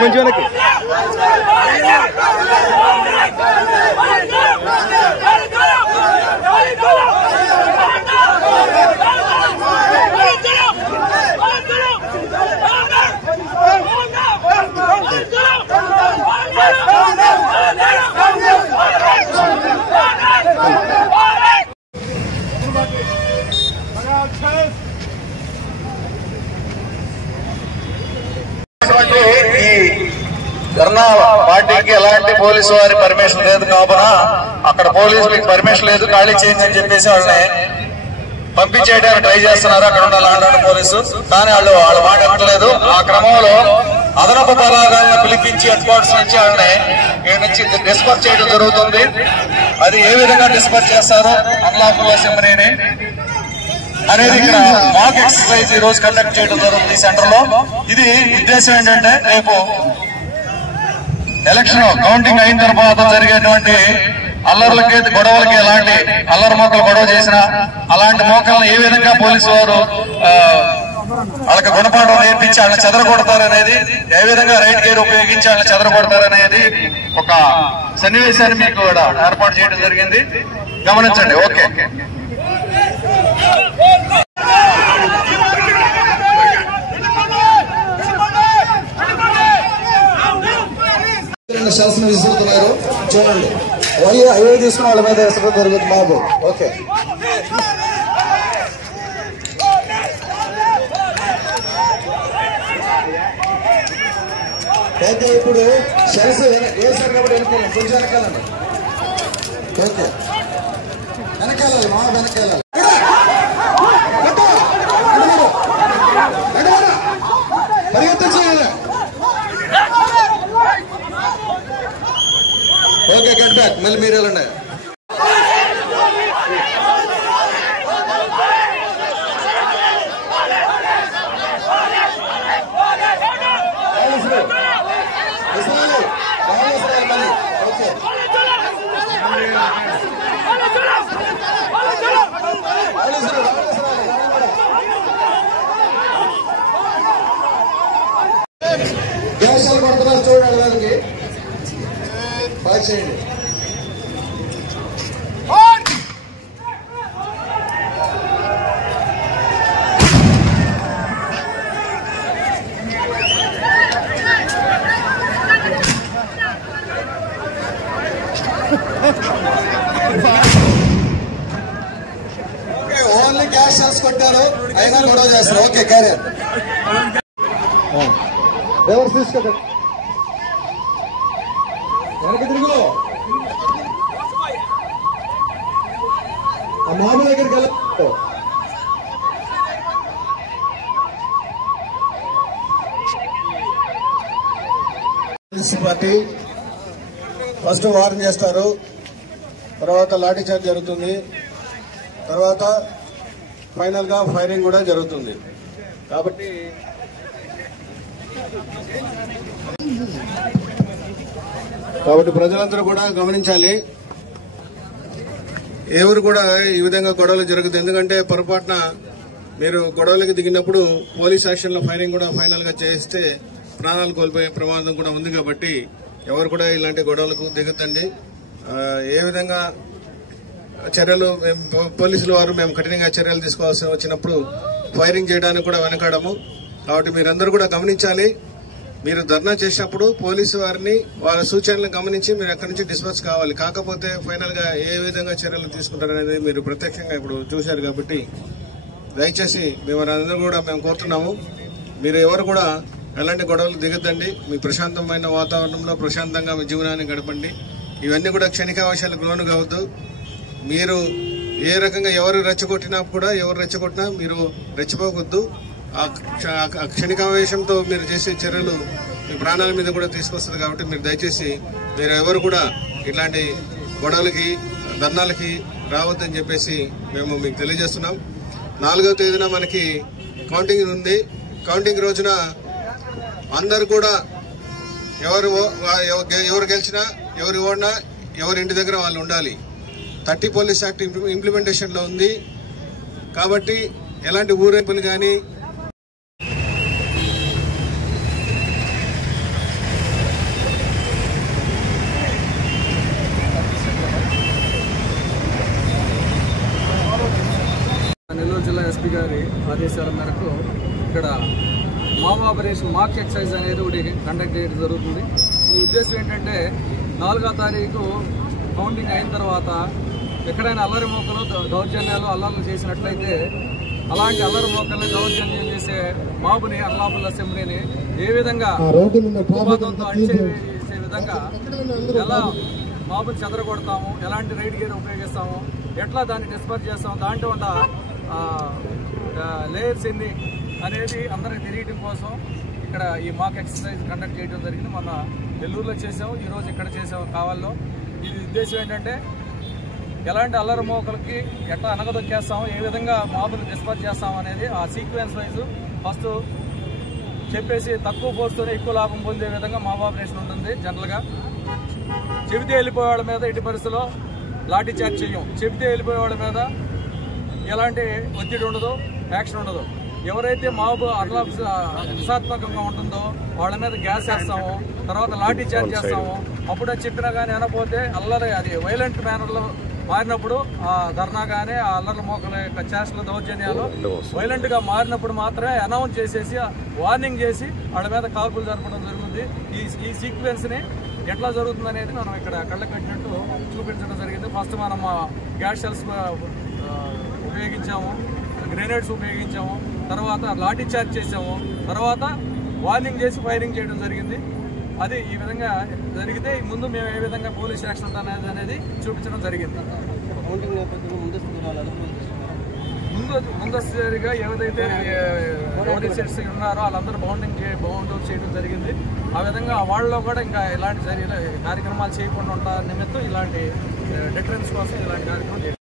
కొంచెం వెనక్కి ధర్నా పార్టీకి ఎలాంటి పోలీసు వారి పర్మిషన్ లేదు కావున అక్కడ పోలీసులకు పర్మిషన్ లేదు, ఖాళీ చేయండి అని చెప్పేసి వాళ్ళని పంపించేయడానికి ట్రై చేస్తున్నారు అక్కడ ఉన్న లాండ్ పోలీసు. కానీ వాళ్ళు మాట ఎక్కలేదు. ఆ క్రమంలో అదనపు బలాగాలను పిలిపించి హెడ్ క్వార్టర్స్ నుంచి వాళ్ళని ఇక్కడ నుంచి డిస్పర్స్ చేయడం జరుగుతుంది. అది ఏ విధంగా డిస్పర్స్ చేస్తారో అన్లాఫుల్ అసెంబ్లీని అనేది ఇక్కడ మాక్ ఎక్సర్సైజ్ ఈ రోజు కండక్ట్ చేయడం జరుగుతుంది సెంటర్ లో. ఇది ఉద్దేశం ఏంటంటే రేపు ఎలక్షన్ కౌంటింగ్ అయిన తర్వాత జరిగేటువంటి అల్లర్లకి గొడవలకి ఎలాంటి అల్లరి మోకలు గొడవ చేసినా అలాంటి మోకలను ఏ విధంగా పోలీసు వారు వాళ్ళకి గుణపాఠం నేర్పించి వాళ్ళని చెదరగొడతారనేది, ఏ విధంగా రైట్ గేర్ ఉపయోగించి వాళ్ళని చెదరగొడతారనేది ఒక సన్నివేశాన్ని మీకు కూడా ఏర్పాటు చేయడం జరిగింది. గమనించండి. ఓకే. శాసనం విసురుతున్నారు చూడండి. అవి తీసుకున్న వాళ్ళ మీద విసరడం జరుగుతుంది బాబు. ఓకే. అయితే ఇప్పుడు షెల్స్ వేసారు కాబట్టి వెనకాలి, కొంచెం వెనకాలండి. ఓకే, వెనకాలి, మా వెనకాలి. పరిగెత్తం చేయాలి. Okay, get back. మళ్ళీ మీరు వెళ్ళండి. దేశాలు పడుతున్నారు చూడండి, వాళ్ళకి బాగా చేయండి. ఓన్లీ గ్యాస్ షాట్స్ కొట్టారు, అయినా గొడవ చేస్తారు. ఓకే, క్యారియర్ ఎవరు తీసుకోండి. వెనక తిరుగు. ఆ మామ దగ్గరికి వెళ్ళ. పార్టీ ఫస్ట్ వార్న్ చేస్తారు, తర్వాత లాఠీ చార్జ్ జరుగుతుంది, తర్వాత ఫైనల్ గా ఫైరింగ్ కూడా జరుగుతుంది. కాబట్టి ప్రజలందరూ కూడా గమనించాలి. ఎవరు కూడా ఈ విధంగా గొడవలు జరుగుతుంది. ఎందుకంటే పొరపాటున మీరు గొడవలకి దిగినప్పుడు పోలీస్ యాక్షన్ లో ఫైరింగ్ కూడా ఫైనల్ గా చేస్తే ప్రాణాలు కోల్పోయే ప్రమాదం కూడా ఉంది. కాబట్టి ఎవరు కూడా ఇలాంటి గొడవలకు దిగుతండి. ఏ విధంగా చర్యలు పోలీసుల వారు మేము కఠినంగా చర్యలు తీసుకోవాల్సి వచ్చినప్పుడు ఫైరింగ్ చేయడానికి కూడా వెనకాడము. కాబట్టి మీరందరూ కూడా గమనించాలి. మీరు ధర్నా చేసినప్పుడు పోలీసు వారిని వాళ్ళ సూచనలు గమనించి మీరు అక్కడి నుంచి డిస్పర్స్ కావాలి. కాకపోతే ఫైనల్ గా ఏ విధంగా చర్యలు తీసుకుంటారనేది మీరు ప్రత్యక్షంగా ఇప్పుడు చూశారు. కాబట్టి దయచేసి మేమందరూ కూడా మేము కోరుతున్నాము, మీరు ఎవరు కూడా ఎలాంటి గొడవలు దిగద్దండి. మీ ప్రశాంతమైన వాతావరణంలో ప్రశాంతంగా మీ జీవనాన్ని గడపండి. ఇవన్నీ కూడా క్షణికావేశాలకు లోను కావద్దు. మీరు ఏ రకంగా ఎవరు రెచ్చగొట్టినా మీరు రెచ్చిపోవద్దు. ఆ క్షణికావేశంతో మీరు చేసే చర్యలు మీ ప్రాణాల మీద కూడా తీసుకొస్తుంది. కాబట్టి మీరు దయచేసి మీరు ఎవరు కూడా ఇట్లాంటి గొడవలకి ధర్నాలకి రావద్దని చెప్పేసి మేము మీకు తెలియజేస్తున్నాం. 4వ తేదీన మనకి కౌంటింగ్ ఉంది. కౌంటింగ్ రోజున అందరు కూడా ఎవరు గెలిచినా ఎవరు ఓడినా ఎవరి ఇంటి దగ్గర వాళ్ళు ఉండాలి. 30 పోలీస్ యాక్ట్ ఇంప్లిమెంటేషన్ లో ఉంది. కాబట్టి ఎలాంటి ఊరేగింపులు కానీ ఆదేశాల మేరకు ఇక్కడ మాబ్ ఆపరేషన్ మాక్ ఎక్సైజ్ అనేది ఒకటి కండక్ట్ చేయడం జరుగుతుంది. ఈ ఉద్దేశం ఏంటంటే 4వ తారీఖు కౌంటింగ్ అయిన తర్వాత ఎక్కడైనా అల్లరి మోకలు దౌర్జన్యాలు అల్లర్లు చేసినట్లయితే అలాంటి అల్లరి మోకల్ని దౌర్జన్యం చేసే మాబుని అన్లాఫుల్ అసెంబ్లీని ఏ విధంగా అణిచేసే విధంగా ఎలా మాబుని చెదరగొడతాము, ఎలాంటి రైడ్ గేర్ ఉపయోగిస్తాము, ఎట్లా దాన్ని డిస్పర్స్ చేస్తాము, దాంట్లో ఉన్న లేయర్స్ ఎన్ని అనేది అందరికి తెలియడం కోసం ఇక్కడ ఈ మాక్ ఎక్సర్సైజ్ కండక్ట్ చేయడం జరిగింది. మొన్న నెల్లూరులో చేసాము, ఈరోజు ఇక్కడ చేసాము కావాల్లో. ఇది ఉద్దేశం ఏంటంటే ఎలాంటి అల్లరి మోకలకి ఎట్లా అనగదొక్కేస్తాము, ఏ విధంగా మాబులు డిస్పర్స్ చేస్తాము అనేది ఆ సీక్వెన్స్ వైజ్ ఫస్ట్ చెప్పేసి తక్కువ ఫోర్స్తోనే ఎక్కువ లాభం పొందే విధంగా మాబ్ ఆపరేషన్ ఉంటుంది. జనరల్గా చెబితే వెళ్ళిపోయే వాళ్ళ మీద ఎట్టి పరిస్థితుల్లో లాఠీ చార్జ్ చేయం. చెబితే వెళ్ళిపోయే వాళ్ళ మీద ఎలాంటి ఒత్తిడి ఉండదు, యాక్షన్ ఉండదు. ఎవరైతే మాబు హింసాత్మకంగా ఉంటుందో వాళ్ళ మీద గ్యాస్ వేస్తాము, తర్వాత లాఠీ చార్జ్ చేస్తాము. అప్పుడే చెప్పినా కానీ అనకపోతే అల్లరి అది వైలెంట్ మేనర్లో మారినప్పుడు ఆ ధర్నా కానీ ఆ అల్లర్ల మోకల యొక్క చేష్టల దౌర్జన్యాలు వైలెంట్ గా మారినప్పుడు మాత్రమే అనౌన్స్ చేసేసి వార్నింగ్ చేసి వాళ్ళ మీద కాల్పులు జరపడం జరుగుతుంది. ఈ సీక్వెన్స్ ని ఎట్లా జరుగుతుంది అనేది మనం ఇక్కడ కళ్ళకు పెట్టినట్టు చూపించడం జరిగింది. ఫస్ట్ మనం గ్యాస్ షెల్స్ ఉపయోగించాము, గ్రెనేడ్స్ ఉపయోగించాము, తర్వాత లాఠీ చార్జ్ చేసాము, తర్వాత వార్నింగ్ చేసి ఫైరింగ్ చేయడం జరిగింది. అది ఈ విధంగా జరిగితే ముందు మేము ఏ విధంగా పోలీస్ యాక్షన్ ఉంటుంది అనేది చూపించడం జరిగింది. ముందస్తుగా ఏదైతే పోలీసెస్ ఉన్నారో వాళ్ళందరూ బౌండ్ అవుట్ చేయడం జరిగింది. ఆ విధంగా వాళ్ళలో కూడా ఇంకా ఇలాంటి కార్యక్రమాలు చేయకుండా ఉంటా నిమిత్తం ఇలాంటి డిటరెన్స్ కోసం ఇలాంటి కార్యక్రమం